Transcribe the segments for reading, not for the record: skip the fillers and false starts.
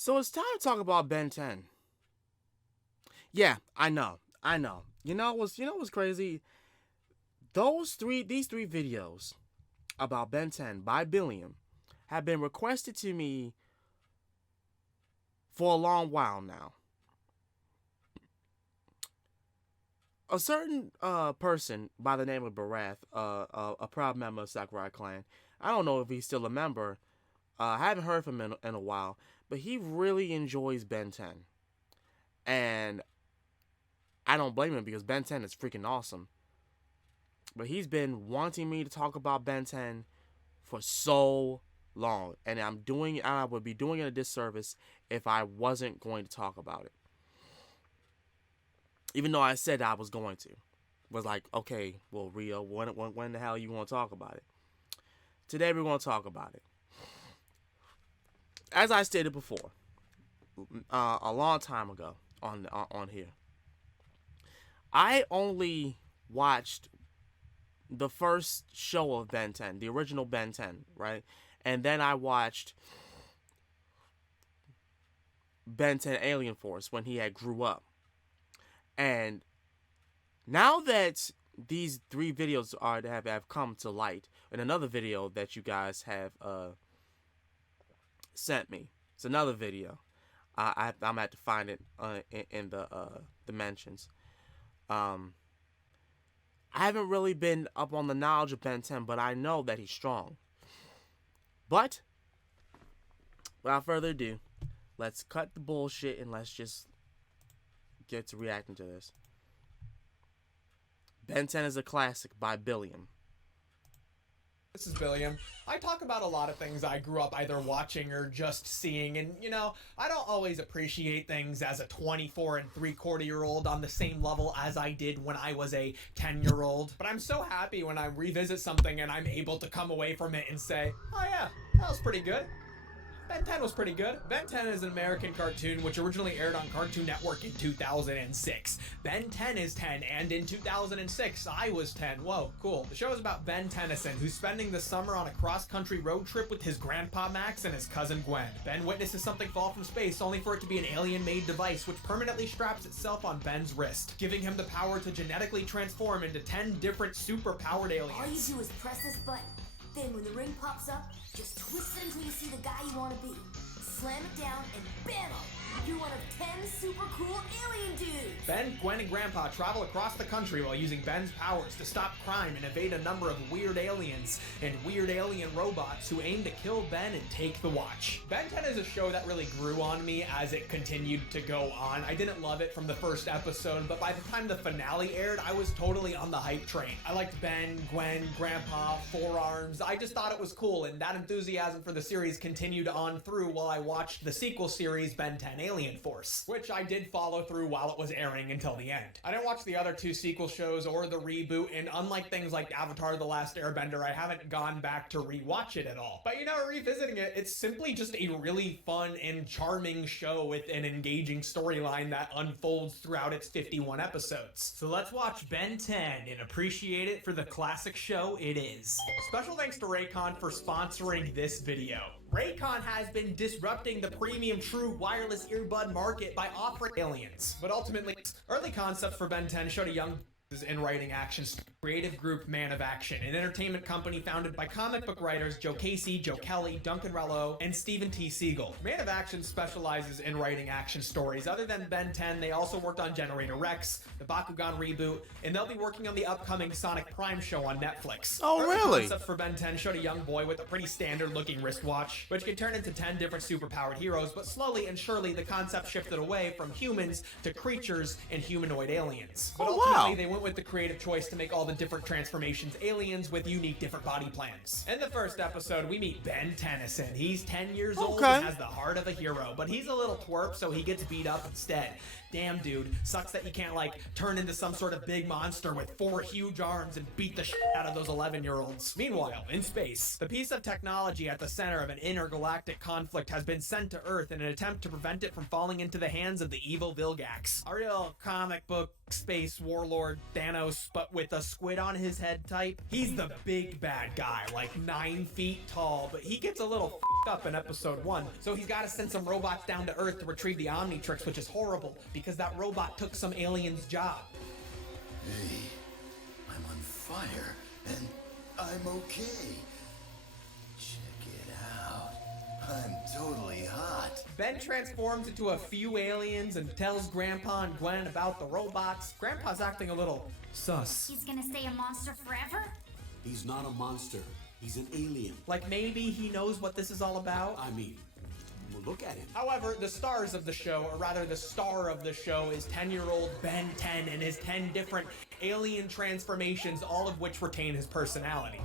So it's time to talk about Ben 10. Yeah, I know. You know what's crazy? These three videos about Ben 10 by Billiam have been requested to me for a long while now. A certain person by the name of Barath, a proud member of Sakurai clan. I don't know if he's still a member. I haven't heard from him in a while, but he really enjoys Ben 10. And I don't blame him because Ben 10 is freaking awesome. But he's been wanting me to talk about Ben 10 for so long. And I would be doing it a disservice if I wasn't going to talk about it. Even though I said I was going to. Was like, okay, well, Rio, when the hell you want to talk about it? Today we're going to talk about it. As I stated before, a long time ago on here, I only watched the first show of Ben 10, the original Ben 10, right? And then I watched Ben 10 Alien Force when he had grew up. And now that these three videos have come to light, and another video that you guys have sent me, it's another video. I'm gonna have to find it in the mentions. I haven't really been up on the knowledge of Ben 10, but I know that he's strong. But without further ado, let's cut the bullshit and let's just get to reacting to this. Ben 10 is a classic by Billiam. This is Billiam. I talk about a lot of things I grew up either watching or just seeing, and I don't always appreciate things as a 24 and 3/4-year-old on the same level as I did when I was a 10-year-old. But I'm so happy when I revisit something and I'm able to come away from it and say, oh yeah, that was pretty good. Ben 10 was pretty good. Ben 10 is an American cartoon which originally aired on Cartoon Network in 2006. Ben 10 is 10, and in 2006, I was 10. Whoa, cool. The show is about Ben Tennyson, who's spending the summer on a cross-country road trip with his grandpa Max and his cousin Gwen. Ben witnesses something fall from space, only for it to be an alien-made device which permanently straps itself on Ben's wrist, giving him the power to genetically transform into 10 different super-powered aliens. All you do is press this button. Then when the ring pops up, just twist it until you see the guy you want to be. Slam it down and bam! You're one of 10 super cool alien dudes! Ben, Gwen, and Grandpa travel across the country while using Ben's powers to stop crime and evade a number of weird aliens and weird alien robots who aim to kill Ben and take the watch. Ben 10 is a show that really grew on me as it continued to go on. I didn't love it from the first episode, but by the time the finale aired, I was totally on the hype train. I liked Ben, Gwen, Grandpa, Forearms. I just thought it was cool, and that enthusiasm for the series continued on through while I watched the sequel series, Ben 10 Alien Force, which I did follow through while it was airing until the end. I didn't watch the other two sequel shows or the reboot, and unlike things like Avatar: The Last Airbender, I haven't gone back to rewatch it at all. But revisiting it, it's simply just a really fun and charming show with an engaging storyline that unfolds throughout its 51 episodes. So let's watch Ben 10 and appreciate it for the classic show it is. Special thanks to Raycon for sponsoring this video. Raycon has been disrupting the premium true wireless earbud market by offering aliens. But ultimately, early concepts for Ben 10 showed a young in writing action creative group Man of Action, an entertainment company founded by comic book writers Joe Casey, Joe Kelly, Duncan Rello, and Stephen T. Siegel. Man of Action specializes in writing action stories. Other than Ben 10, they also worked on Generator Rex, the Bakugan reboot, and they'll be working on the upcoming Sonic Prime show on Netflix. Oh, really? The concept for Ben 10 showed a young boy with a pretty standard-looking wristwatch, which could turn into 10 different superpowered heroes, but slowly and surely the concept shifted away from humans to creatures and humanoid aliens. But ultimately, they went with the creative choice to make all the different transformations aliens with unique different body plans. In the first episode, we meet Ben Tennyson. He's 10 years old and has the heart of a hero, but he's a little twerp, so he gets beat up instead. Damn, dude. Sucks that you can't, turn into some sort of big monster with 4 huge arms and beat the shit out of those 11-year-olds. Meanwhile, in space, the piece of technology at the center of an intergalactic conflict has been sent to Earth in an attempt to prevent it from falling into the hands of the evil Vilgax. A real comic book space warlord Thanos, but with a squid on his head type. He's the big bad guy, like 9 feet tall, but he gets a little up in episode 1, so he's got to send some robots down to Earth to retrieve the Omnitrix, which is horrible because that robot took some alien's job. Hey, I'm on fire, and I'm okay. Check it out. I'm totally hot. Ben transforms into a few aliens and tells Grandpa and Gwen about the robots. Grandpa's acting a little sus. He's gonna stay a monster forever? He's not a monster. He's an alien. Like maybe he knows what this is all about? I mean, well, look at him. However, the stars of the show, or rather the star of the show, is 10-year-old Ben 10 and his 10 different alien transformations, all of which retain his personality.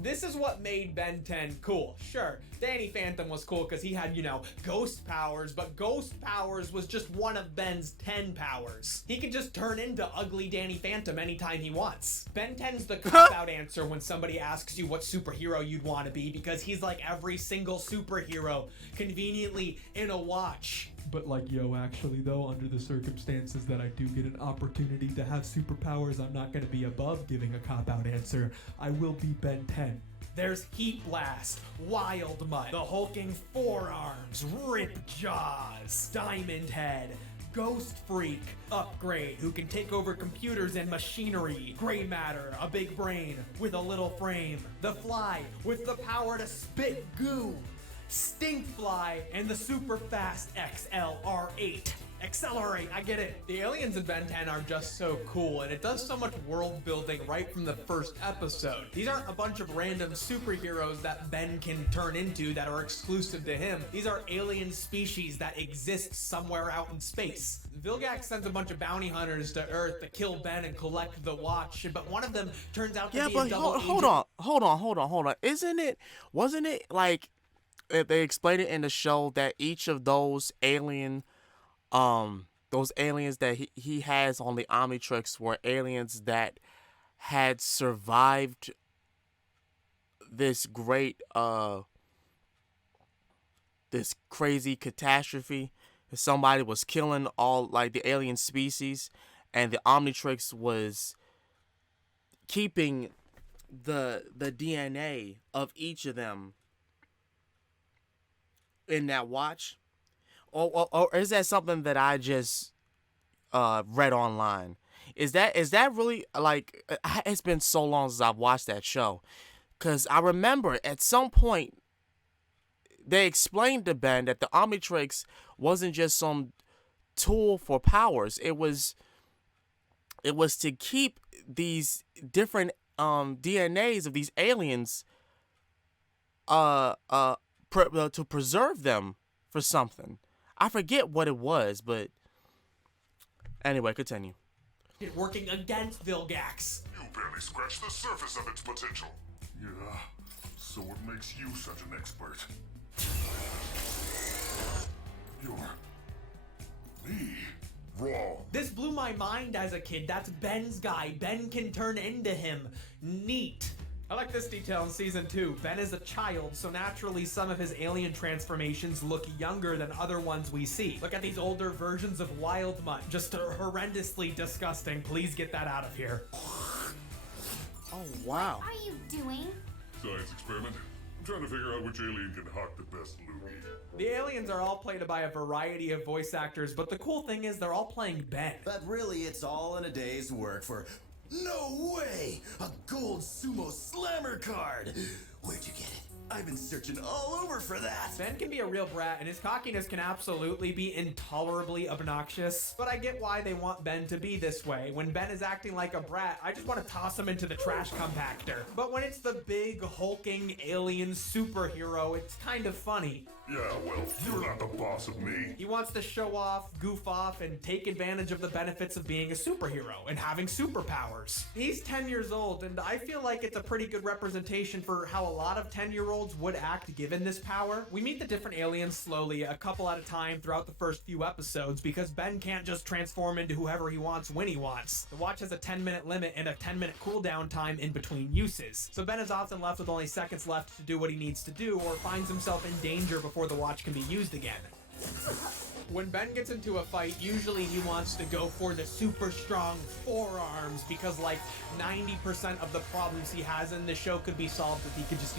This is what made Ben 10 cool. Sure, Danny Phantom was cool because he had, you know, ghost powers, but ghost powers was just one of Ben's 10 powers. He could just turn into ugly Danny Phantom anytime he wants. Ben 10's the cop-out answer when somebody asks you what superhero you'd want to be, because he's like every single superhero, conveniently in a watch. But like, yo, actually though, under the circumstances that I do get an opportunity to have superpowers, I'm not gonna be above giving a cop-out answer. I will be Ben 10. There's Heat Blast, Wild Mutt, the hulking forearms, Rip Jaws, Diamond Head, Ghost Freak, Upgrade, who can take over computers and machinery, Gray Matter, a big brain with a little frame, The Fly, with the power to spit goo, Stinkfly, and the super fast XLR8. Accelerate, I get it. The aliens in Ben 10 are just so cool, and it does so much world building right from the first episode. These aren't a bunch of random superheroes that Ben can turn into that are exclusive to him. These are alien species that exist somewhere out in space. Vilgax sends a bunch of bounty hunters to Earth to kill Ben and collect the watch, but one of them turns out to be a double agent. Hold on. Wasn't it like they explained it in the show that each of those aliens that he has on the Omnitrix were aliens that had survived this great this crazy catastrophe. Somebody was killing all like the alien species, and the Omnitrix was keeping the DNA of each of them in that watch. Or is that something that I just read online? Is that really, like, it's been so long since I've watched that show, because I remember at some point they explained to Ben that the Omnitrix wasn't just some tool for powers. It was to keep these different DNAs of these aliens to preserve them for something. I forget what it was, but anyway, continue. Working against Vilgax. You barely scratched the surface of its potential. Yeah, so what makes you such an expert? You're... me? Wrong. This blew my mind as a kid. That's Ben's guy. Ben can turn into him. Neat. I like this detail in season 2. Ben is a child, so naturally some of his alien transformations look younger than other ones we see. Look at these older versions of Wild Mutt. Just horrendously disgusting. Please get that out of here. Oh, wow. What are you doing? Science experiment. I'm trying to figure out which alien can hawk the best loogie. The aliens are all played by a variety of voice actors, but the cool thing is they're all playing Ben. But really, it's all in a day's work for... No way! A gold sumo slammer card! Where'd you get it? I've been searching all over for that! Ben can be a real brat, and his cockiness can absolutely be intolerably obnoxious. But I get why they want Ben to be this way. When Ben is acting like a brat, I just want to toss him into the trash compactor. But when it's the big, hulking, alien superhero, it's kind of funny. Yeah, well, you're not the boss of me. He wants to show off, goof off, and take advantage of the benefits of being a superhero and having superpowers. He's 10 years old, and I feel like it's a pretty good representation for how a lot of 10-year-olds would act given this power. We meet the different aliens slowly, a couple at a time throughout the first few episodes, because Ben can't just transform into whoever he wants when he wants. The watch has a 10-minute limit and a 10-minute cooldown time in between uses, so Ben is often left with only seconds left to do what he needs to do, or finds himself in danger before the watch can be used again. When Ben gets into a fight, usually he wants to go for the super strong forearms because like 90% of the problems he has in the show could be solved if he could just,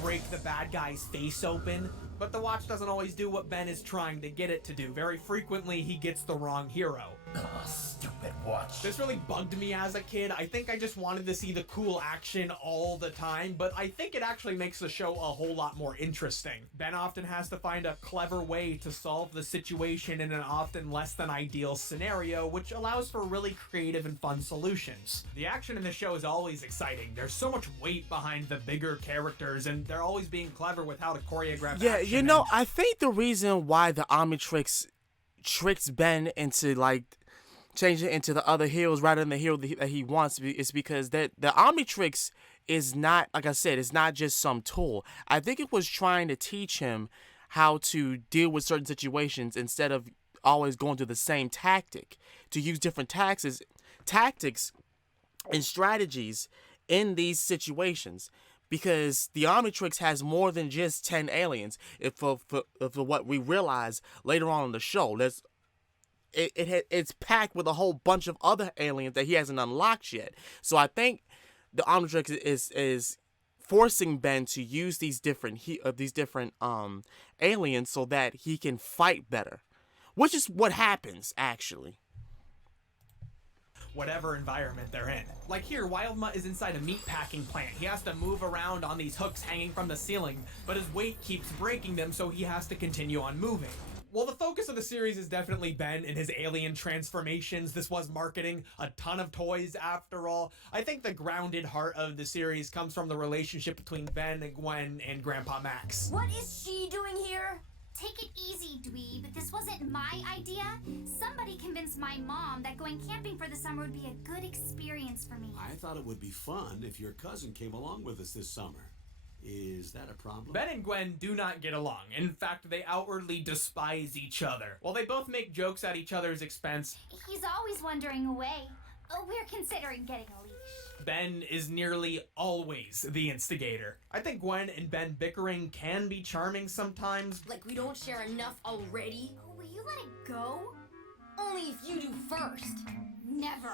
break the bad guy's face open. But the watch doesn't always do what Ben is trying to get it to do. Very frequently, he gets the wrong hero. Stupid watch. This really bugged me as a kid. I think I just wanted to see the cool action all the time, but I think it actually makes the show a whole lot more interesting. Ben often has to find a clever way to solve the situation in an often less than ideal scenario, which allows for really creative and fun solutions. The action in the show is always exciting. There's so much weight behind the bigger characters, and they're always being clever with how to choreograph action. I think the reason why the Omnitrix tricks Ben into changing it into the other heroes rather than the hero that he wants is because the Omnitrix is not, like I said, it's not just some tool. I think it was trying to teach him how to deal with certain situations instead of always going through the same tactic, to use different tactics and strategies in these situations. Because the Omnitrix has more than just 10 aliens. For what we realize later on in the show, it's packed with a whole bunch of other aliens that he hasn't unlocked yet. So I think the Omnitrix is forcing Ben to use these different aliens so that he can fight better, which is what happens actually. Whatever environment they're in. Like here, Wild Mutt is inside a meat packing plant. He has to move around on these hooks hanging from the ceiling, but his weight keeps breaking them, so he has to continue on moving. Well, the focus of the series is definitely Ben and his alien transformations. This was marketing, a ton of toys after all. I think the grounded heart of the series comes from the relationship between Ben and Gwen and Grandpa Max. What is she doing here? Take it easy, dweeb. This wasn't my idea. Somebody convinced my mom that going camping for the summer would be a good experience for me. I thought it would be fun if your cousin came along with us this summer. Is that a problem? Ben and Gwen do not get along. In fact, they outwardly despise each other. While they both make jokes at each other's expense, He's always wandering away. Oh, we're considering getting a leash. Ben is nearly always the instigator. I think Gwen and Ben bickering can be charming sometimes. Like we don't share enough already? Oh, will you let it go? Only if you do first. Never.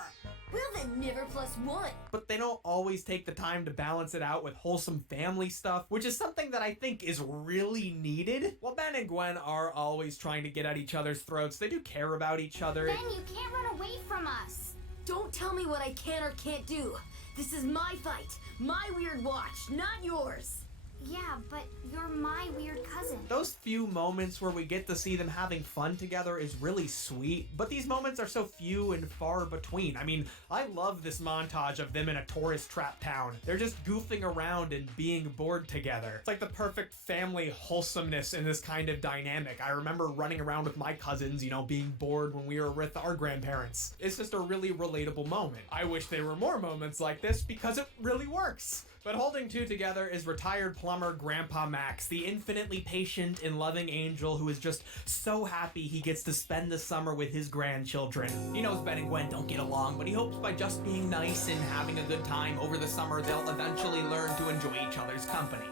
Well then, never plus one. But they don't always take the time to balance it out with wholesome family stuff, which is something that I think is really needed. While Ben and Gwen are always trying to get at each other's throats, they do care about each other. Ben, you can't run away from us. Don't tell me what I can or can't do. This is my fight, my weird watch, not yours. Yeah, but you're my weird cousin. Those few moments where we get to see them having fun together is really sweet, but these moments are so few and far between. I mean, I love this montage of them in a tourist trap town. They're just goofing around and being bored together. It's like the perfect family wholesomeness in this kind of dynamic. I remember running around with my cousins, being bored when we were with our grandparents. It's just a really relatable moment. I wish there were more moments like this because it really works. But holding two together is retired plumber Grandpa Max, the infinitely patient and loving angel who is just so happy he gets to spend the summer with his grandchildren. He knows Ben and Gwen don't get along, but he hopes by just being nice and having a good time over the summer, they'll eventually learn to enjoy each other's company.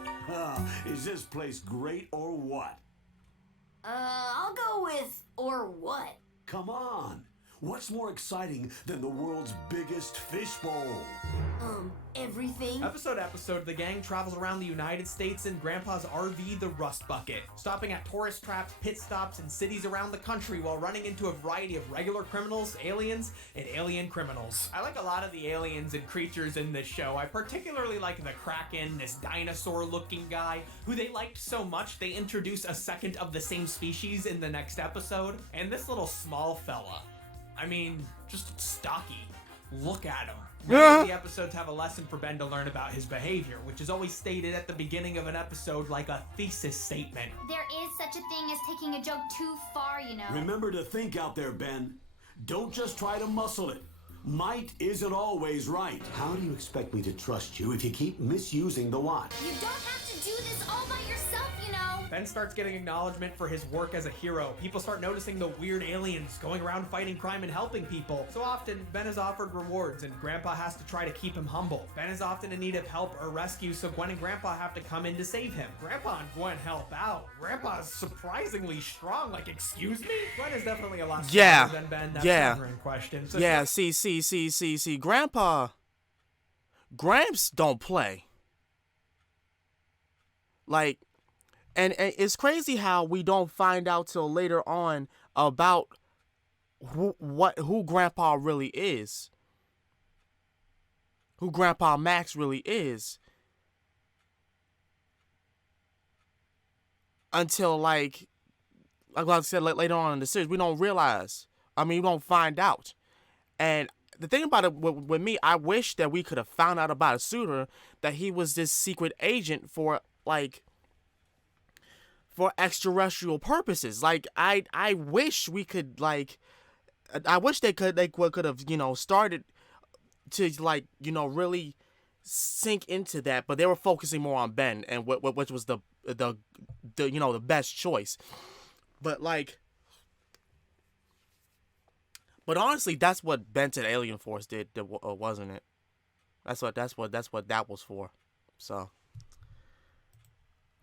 Is this place great or what? I'll go with, or what? Come on. What's more exciting than the world's biggest fishbowl? Everything? Episode to episode, the gang travels around the United States in Grandpa's RV, the Rust Bucket, stopping at tourist traps, pit stops, and cities around the country while running into a variety of regular criminals, aliens, and alien criminals. I like a lot of the aliens and creatures in this show. I particularly like the Kraken, this dinosaur-looking guy, who they liked so much they introduce a second of the same species in the next episode, and this little small fella. I mean, just stocky. Look at him. Many of the episodes have a lesson for Ben to learn about his behavior, which is always stated at the beginning of an episode like a thesis statement. There is such a thing as taking a joke too far, Remember to think out there, Ben. Don't just try to muscle it. Might isn't always right. How do you expect me to trust you if you keep misusing the watch? You don't have to do this all by yourself, Ben starts getting acknowledgement for his work as a hero. People start noticing the weird aliens going around fighting crime and helping people. So often, Ben is offered rewards, and Grandpa has to try to keep him humble. Ben is often in need of help or rescue, so Gwen and Grandpa have to come in to save him. Grandpa and Gwen help out. Grandpa is surprisingly strong. Like, excuse me? Gwen is definitely a lot stronger than Ben. That's never in question. So see, Gramps don't play. Like, and it's crazy how we don't find out till later on about who Grandpa really is. Who Grandpa Max really is. Until like I said later on in the series, we don't realize. I mean, we don't find out. And the thing about it with me, I wish that we could have found out about it sooner, that he was this secret agent for extraterrestrial purposes. Like, I wish we could, like, I wish they could have, started to, like, really sink into that, but they were focusing more on Ben, and which was the best choice. But honestly, that's what Benton Alien Force did, wasn't it? That's what that was for. So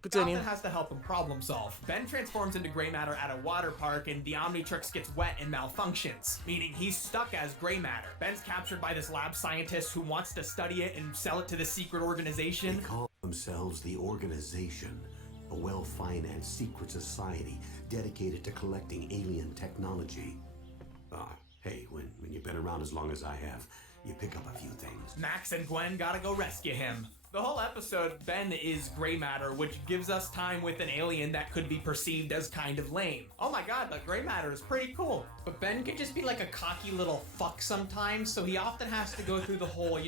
continue. Falcon has to help him problem solve. Ben transforms into gray matter at a water park, and the Omnitrix gets wet and malfunctions, meaning he's stuck as gray matter. Ben's captured by this lab scientist who wants to study it and sell it to the secret organization. They call themselves the Organization, a well-financed secret society dedicated to collecting alien technology. Hey, when you've been around as long as I have, you pick up a few things. Max and Gwen gotta go rescue him. The whole episode, Ben is gray matter, which gives us time with an alien that could be perceived as kind of lame. Oh my god, the gray matter is pretty cool. But Ben can just be like a cocky little fuck sometimes, so he often has to go through the whole,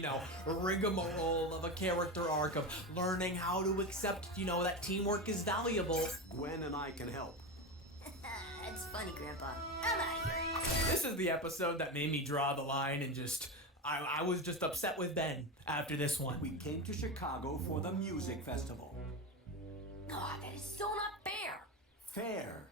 rigmarole of a character arc of learning how to accept, that teamwork is valuable. Gwen and I can help. It's funny, Grandpa. I'm out of here. This is the episode that made me draw the line and I was just upset with Ben after this one. We came to Chicago for the music festival. Oh, that is so not fair. Fair.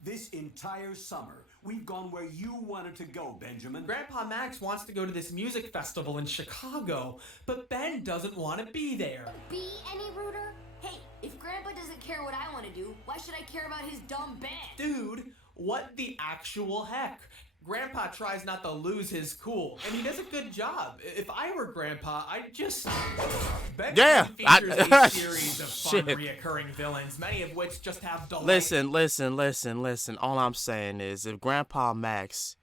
This entire summer, we've gone where you wanted to go, Benjamin. Grandpa Max wants to go to this music festival in Chicago, but Ben doesn't want to be there. Be any ruder? Hey, if Grandpa doesn't care what I want to do, why should I care about his dumb band? Dude, what the actual heck? Grandpa tries not to lose his cool, and he does a good job. If I were Grandpa, I'd just... Ben features a series of fun reoccurring villains, many of which just have delight. Listen. All I'm saying is, if Grandpa Max...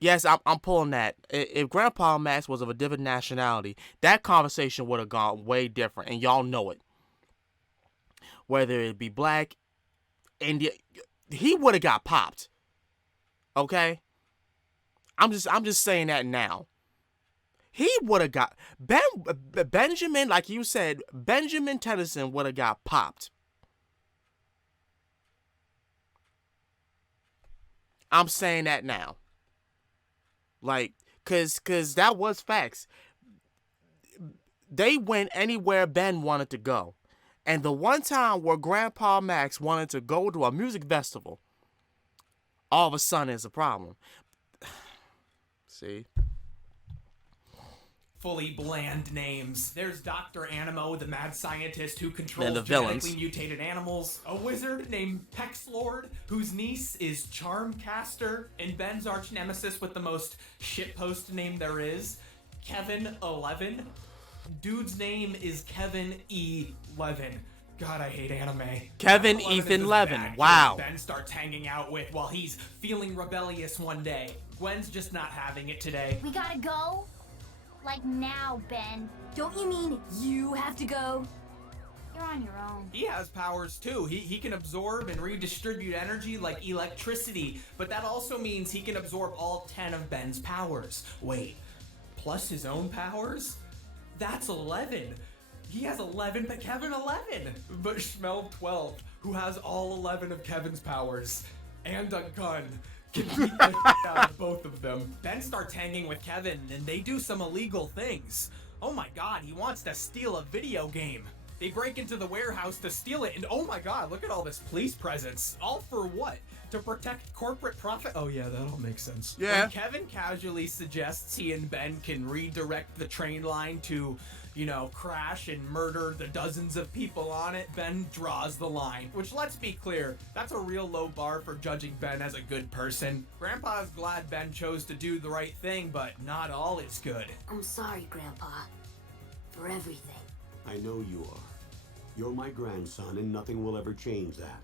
Yes, I'm pulling that. If Grandpa Max was of a different nationality, that conversation would have gone way different, and y'all know it. Whether it be black, India... He would have got popped. Okay? I'm just saying that now. He would have got Benjamin, like you said, Benjamin Tennyson would have got popped. I'm saying that now. Like, cause that was facts. They went anywhere Ben wanted to go. And the one time where Grandpa Max wanted to go to a music festival, all of a sudden it's a problem. See? Fully bland names. There's Dr. Animo, the mad scientist who controls and the genetically mutated animals. A wizard named Pexlord, whose niece is Charmcaster. And Ben's arch nemesis with the most shitpost name there is, Kevin 11. Dude's name is Kevin E. Levin. God, I hate anime. Kevin Ethan Levin. Wow. Ben starts hanging out with while he's feeling rebellious one day. Gwen's just not having it today. We gotta go? Like now, Ben. Don't you mean you have to go? You're on your own. He has powers too. He can absorb and redistribute energy like electricity, but that also means he can absorb all 10 of Ben's powers. Wait, plus his own powers? That's 11. He has 11, but Kevin 11. But Schmel 12, who has all 11 of Kevin's powers and a gun, can beat the shit out of both of them. Ben starts hanging with Kevin, and they do some illegal things. Oh my god, he wants to steal a video game. They break into the warehouse to steal it, and oh my god, look at all this police presence. All for what? To protect corporate profit? Oh yeah, that all makes sense. Yeah. When Kevin casually suggests he and Ben can redirect the train line to, you know, crash and murder the dozens of people on it, Ben draws the line. Which, let's be clear, that's a real low bar for judging Ben as a good person. Grandpa's glad Ben chose to do the right thing, but not all is good. I'm sorry, Grandpa, for everything. I know you are. You're my grandson, and nothing will ever change that.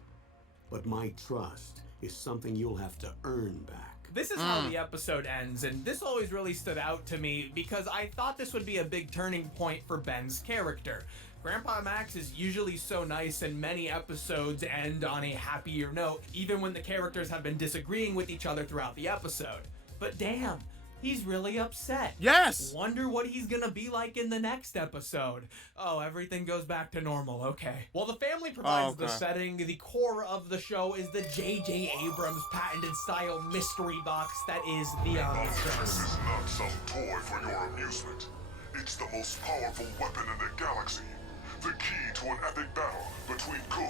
But my trust is something you'll have to earn back. This is how the episode ends, and this always really stood out to me because I thought this would be a big turning point for Ben's character. Grandpa Max is usually so nice, and many episodes end on a happier note, even when the characters have been disagreeing with each other throughout the episode. But damn, he's really upset. Yes! Wonder what he's gonna be like in the next episode. Oh, everything goes back to normal, okay. Well, the family provides the setting. The core of the show is the J.J. Abrams patented style mystery box that is the Omnitrix. This is not some toy for your amusement. It's the most powerful weapon in the galaxy. The key to an epic battle between good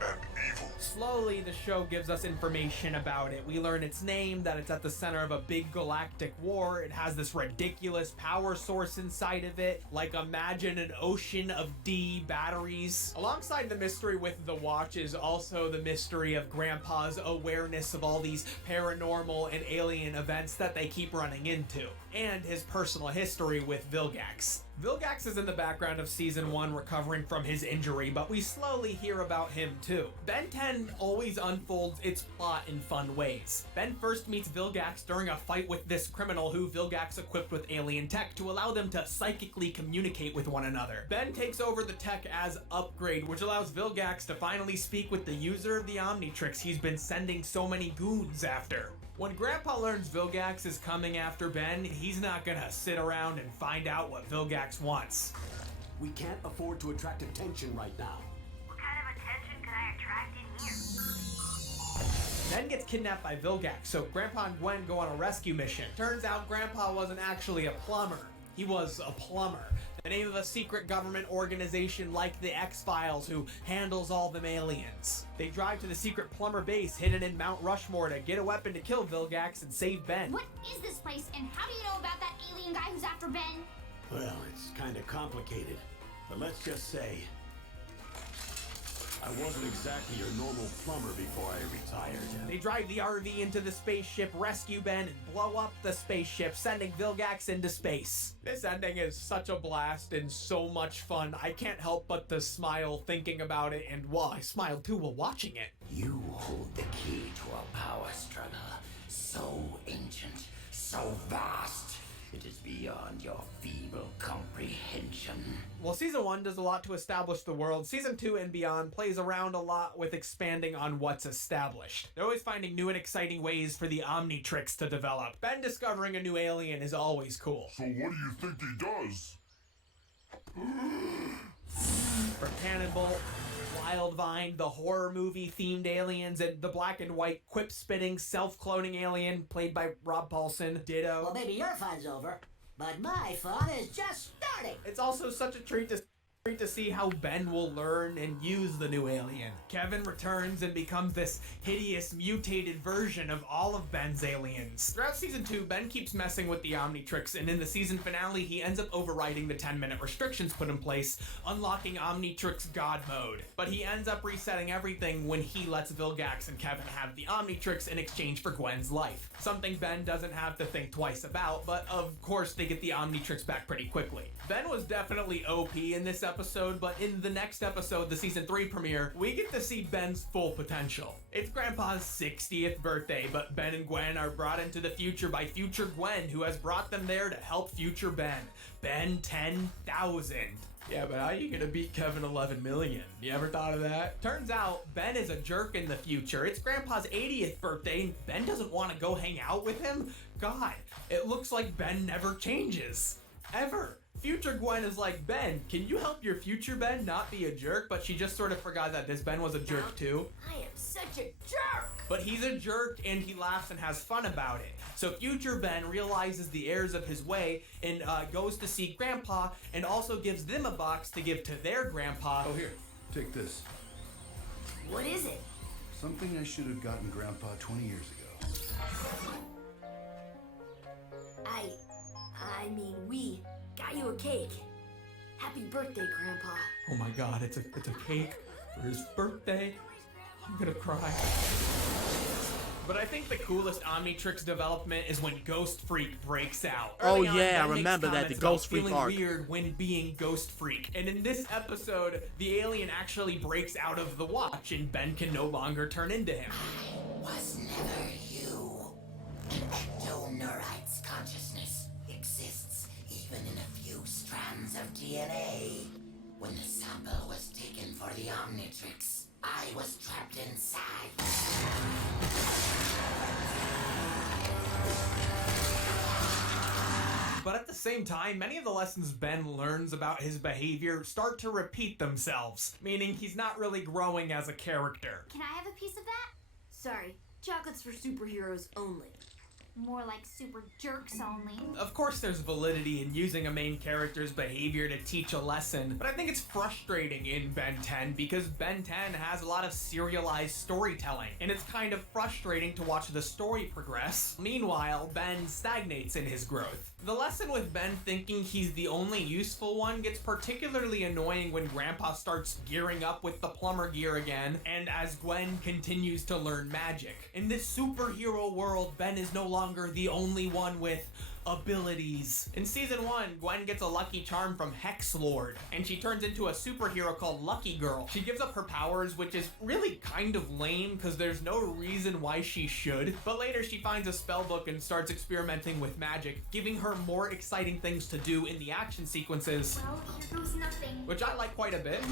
and evil. Slowly, the show gives us information about it. We learn its name, that it's at the center of a big galactic war. It has this ridiculous power source inside of it. Like, imagine an ocean of D batteries. Alongside the mystery with the watch is also the mystery of Grandpa's awareness of all these paranormal and alien events that they keep running into, and his personal history with Vilgax. Vilgax is in the background of Season 1 recovering from his injury, but we slowly hear about him too. Ben 10 always unfolds its plot in fun ways. Ben first meets Vilgax during a fight with this criminal who Vilgax equipped with alien tech to allow them to psychically communicate with one another. Ben takes over the tech as Upgrade, which allows Vilgax to finally speak with the user of the Omnitrix he's been sending so many goons after. When Grandpa learns Vilgax is coming after Ben, he's not gonna sit around and find out what Vilgax wants. We can't afford to attract attention right now. What kind of attention could I attract in here? Ben gets kidnapped by Vilgax, so Grandpa and Gwen go on a rescue mission. Turns out Grandpa wasn't actually a plumber. He was a plumber. The name of a secret government organization like the X-Files who handles all them aliens. They drive to the secret plumber base hidden in Mount Rushmore to get a weapon to kill Vilgax and save Ben. What is this place, and how do you know about that alien guy who's after Ben? Well, it's kind of complicated, but let's just say I wasn't exactly your normal plumber before I retired. They drive the RV into the spaceship, rescue Ben, and blow up the spaceship, sending Vilgax into space. This ending is such a blast and so much fun. I can't help but to smile thinking about it, and well, I smiled too while watching it. You hold the key to a power struggle so ancient, so vast, it is beyond your feeble comprehension. While Season 1 does a lot to establish the world, Season 2 and beyond plays around a lot with expanding on what's established. They're always finding new and exciting ways for the Omnitrix to develop. Ben discovering a new alien is always cool. So what do you think he does? From Cannonball, Wildvine, the horror movie themed aliens, and the black and white quip spitting self-cloning alien played by Rob Paulson, Ditto. Well, maybe your fun's over, but my fun is just starting. It's also such a treat to see how Ben will learn and use the new alien. Kevin returns and becomes this hideous, mutated version of all of Ben's aliens. Throughout Season 2, Ben keeps messing with the Omnitrix, and in the season finale, he ends up overriding the 10-minute restrictions put in place, unlocking Omnitrix God Mode. But he ends up resetting everything when he lets Vilgax and Kevin have the Omnitrix in exchange for Gwen's life. Something Ben doesn't have to think twice about, but of course they get the Omnitrix back pretty quickly. Ben was definitely OP in this episode, but in the next episode, the Season 3 premiere, we get to see Ben's full potential. It's Grandpa's 60th birthday, but Ben and Gwen are brought into the future by future Gwen, who has brought them there to help future Ben. Ben 10,000. Yeah, but how are you gonna beat Kevin 11 million? You ever thought of that? Turns out, Ben is a jerk in the future. It's Grandpa's 80th birthday, and Ben doesn't want to go hang out with him? God, it looks like Ben never changes. Ever. Future Gwen is like, Ben, can you help your future Ben not be a jerk? But she just sort of forgot that this Ben was a jerk too. I am such a jerk! But he's a jerk and he laughs and has fun about it. So future Ben realizes the errors of his way and goes to see Grandpa and also gives them a box to give to their grandpa. Oh, here, take this. What is it? Something I should have gotten Grandpa 20 years ago. I mean, we got you a cake. Happy birthday, Grandpa. Oh my god, it's a cake for his birthday. I'm gonna cry. But I think the coolest Omnitrix development is when Ghost Freak breaks out. Oh, Early on, yeah, I Ben makes remember that, the comments Ghost about Freak feeling arc. weird when being Ghost Freak. And in this episode, the alien actually breaks out of the watch and Ben can no longer turn into him. Was never you. An ectoneurite's consciousness exists even in a few strands of DNA. When the sample was taken for the Omnitrix, I was trapped inside. But at the same time, many of the lessons Ben learns about his behavior start to repeat themselves, meaning he's not really growing as a character. Can I have a piece of that? Sorry, chocolate's for superheroes only. More like super jerks only. Of course there's validity in using a main character's behavior to teach a lesson, but I think it's frustrating in Ben 10 because Ben 10 has a lot of serialized storytelling, and it's kind of frustrating to watch the story progress. Meanwhile, Ben stagnates in his growth. The lesson with Ben thinking he's the only useful one gets particularly annoying when Grandpa starts gearing up with the plumber gear again, and as Gwen continues to learn magic. In this superhero world, Ben is no longer the only one with abilities. In season 1, Gwen gets a lucky charm from Hex Lord, and she turns into a superhero called Lucky Girl. She gives up her powers, which is really kind of lame because there's no reason why she should. But later she finds a spell book and starts experimenting with magic, giving her more exciting things to do in the action sequences, Well, here goes nothing. which I like quite a bit.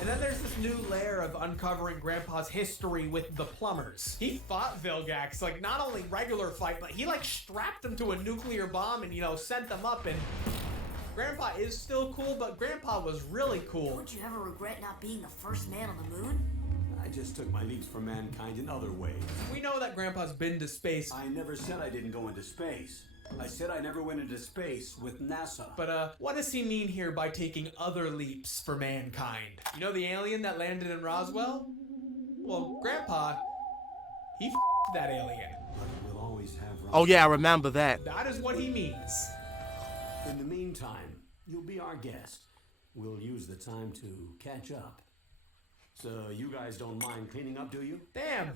And then there's this new layer of uncovering Grandpa's history with the plumbers. He fought Vilgax, like not only regular fight, but he like strapped them to a nuclear bomb and, sent them up, and Grandpa is still cool, but Grandpa was really cool. Don't you ever regret not being the first man on the moon? I just took my leaps for mankind in other ways. We know that Grandpa's been to space, I never said I didn't go into space. I said I never went into space with NASA. but what does he mean here by taking other leaps for mankind? You know the alien that landed in Roswell? Well, Grandpa, he f***ed that alien. But we'll always have Oh yeah, I remember that. That is what he means. In the meantime, you'll be our guest. We'll use the time to catch up. So you guys don't mind cleaning up, do you? Damn,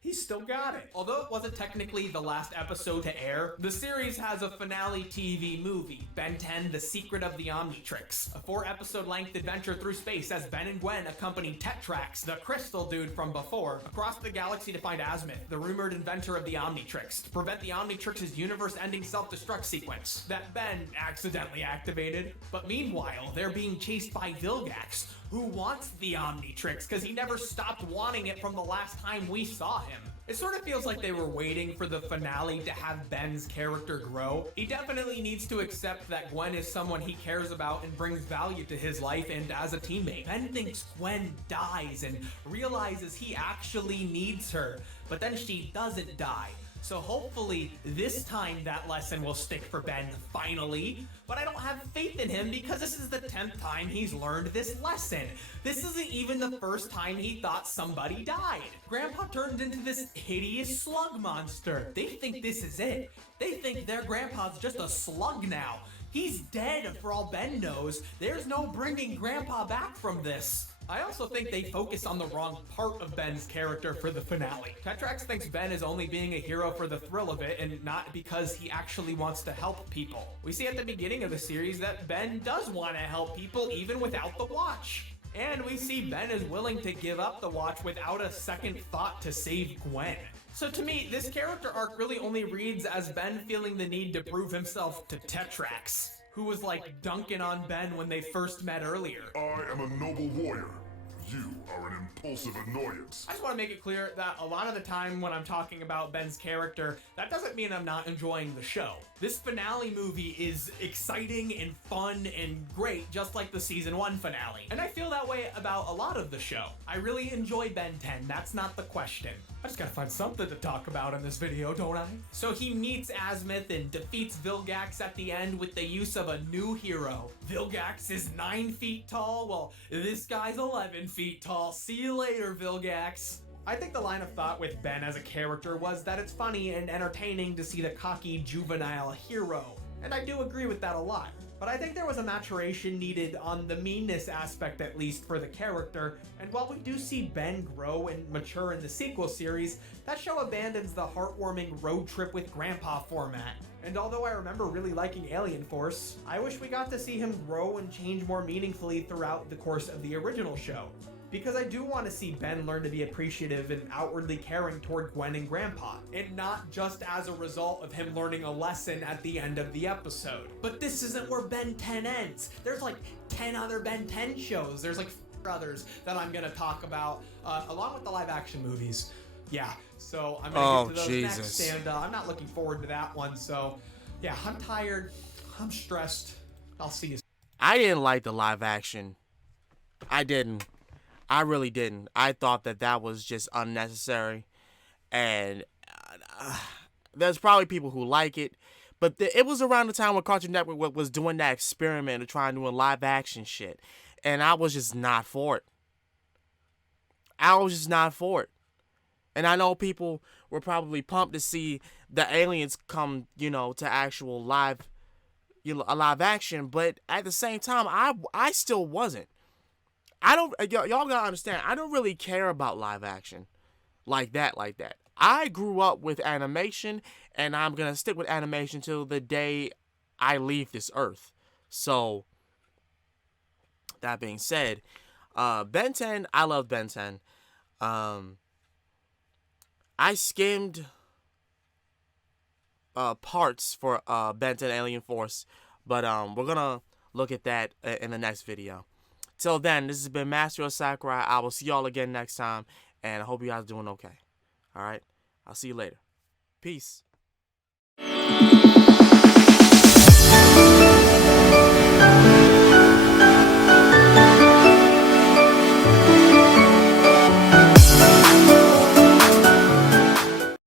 he still got it. Although it wasn't technically the last episode to air, the series has a finale TV movie, Ben 10, The Secret of the Omnitrix. A 4-episode length adventure through space as Ben and Gwen accompany Tetrax, the crystal dude from before, across the galaxy to find Azimuth, the rumored inventor of the Omnitrix, to prevent the Omnitrix's universe-ending self-destruct sequence that Ben accidentally activated. But meanwhile, they're being chased by Vilgax, who wants the Omnitrix because he never stopped wanting it from the last time we saw him. It sort of feels like they were waiting for the finale to have Ben's character grow. He definitely needs to accept that Gwen is someone he cares about and brings value to his life and as a teammate. Ben thinks Gwen dies and realizes he actually needs her, but then she doesn't die. So hopefully this time that lesson will stick for Ben finally, but I don't have faith in him because this is the 10th time he's learned this lesson. This isn't even the first time he thought somebody died. Grandpa turned into this hideous slug monster. They think this is it. They think their grandpa's just a slug now. He's dead for all Ben knows. There's no bringing Grandpa back from this. I also think they focus on the wrong part of Ben's character for the finale. Tetrax thinks Ben is only being a hero for the thrill of it and not because he actually wants to help people. We see at the beginning of the series that Ben does want to help people even without the watch. And we see Ben is willing to give up the watch without a second thought to save Gwen. So to me, this character arc really only reads as Ben feeling the need to prove himself to Tetrax, who was like dunking on Ben when they first met earlier. I am a noble warrior. You are an impulsive annoyance. I just want to make it clear that a lot of the time when I'm talking about Ben's character, that doesn't mean I'm not enjoying the show. This finale movie is exciting and fun and great, just like the season 1 finale. And I feel that way about a lot of the show. I really enjoy Ben 10, that's not the question. I just gotta find something to talk about in this video, don't I? So he meets Azimuth and defeats Vilgax at the end with the use of a new hero. Vilgax is 9 feet tall, well, this guy's 11 feet tall. See you later, Vilgax. I think the line of thought with Ben as a character was that it's funny and entertaining to see the cocky, juvenile hero. And I do agree with that a lot. But I think there was a maturation needed on the meanness aspect, at least, for the character. And while we do see Ben grow and mature in the sequel series, that show abandons the heartwarming road trip with Grandpa format. And although I remember really liking Alien Force, I wish we got to see him grow and change more meaningfully throughout the course of the original show. Because I do want to see Ben learn to be appreciative and outwardly caring toward Gwen and Grandpa, and not just as a result of him learning a lesson at the end of the episode. But this isn't where Ben 10 ends. There's like 10 other Ben 10 shows. There's like others that I'm gonna talk about, along with the live action movies. Yeah, so I'm gonna get to those next, and I'm not looking forward to that one. So yeah, I'm tired, I'm stressed. I'll see you. I didn't like the live action. I didn't. I really didn't. I thought that was just unnecessary, and there's probably people who like it, but it was around the time when Cartoon Network was doing that experiment of trying to do live action shit, and I was just not for it. I was just not for it. And I know people were probably pumped to see the aliens come, to actual live action, but at the same time, I still wasn't. Y'all gotta understand, I don't really care about live action like that. I grew up with animation, and I'm gonna stick with animation till the day I leave this earth. So, that being said, Ben 10, I love Ben 10. I skimmed parts for Ben 10 Alien Force, but we're gonna look at that in the next video. Till then, this has been Master of Sakurai. I will see y'all again next time, and I hope you guys are doing okay. All right? I'll see you later. Peace.